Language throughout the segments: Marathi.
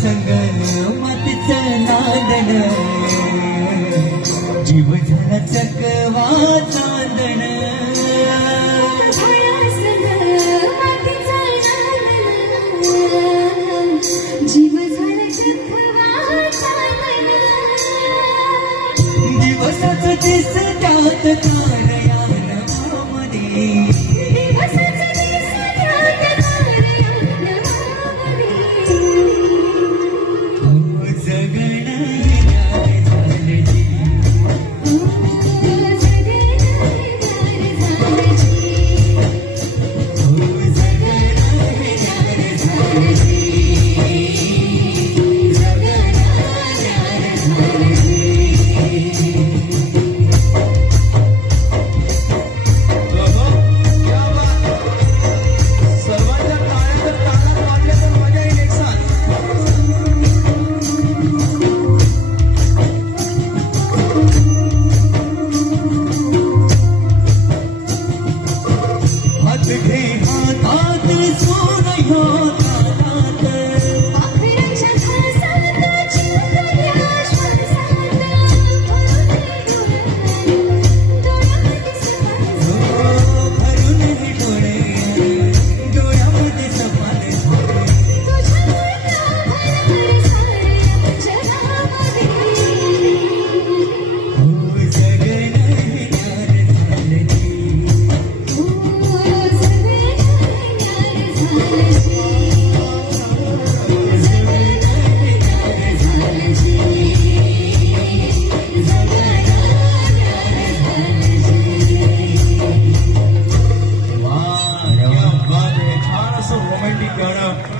संग मातीचं नांदण जीव झाला चकवा चांदण जीव झाला चकवा चांदण दिवसाचं दिस त्यात तारयान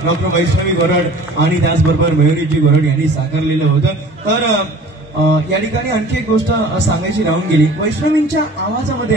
डॉक्टर वैष्णवी गोरड आणि त्याचबरोबर मयुरीजी गोरड यांनी साकारलेलं होतं. तर या ठिकाणी आणखी एक गोष्ट सांगायची राहून गेली. वैष्णवींच्या आवाजामध्ये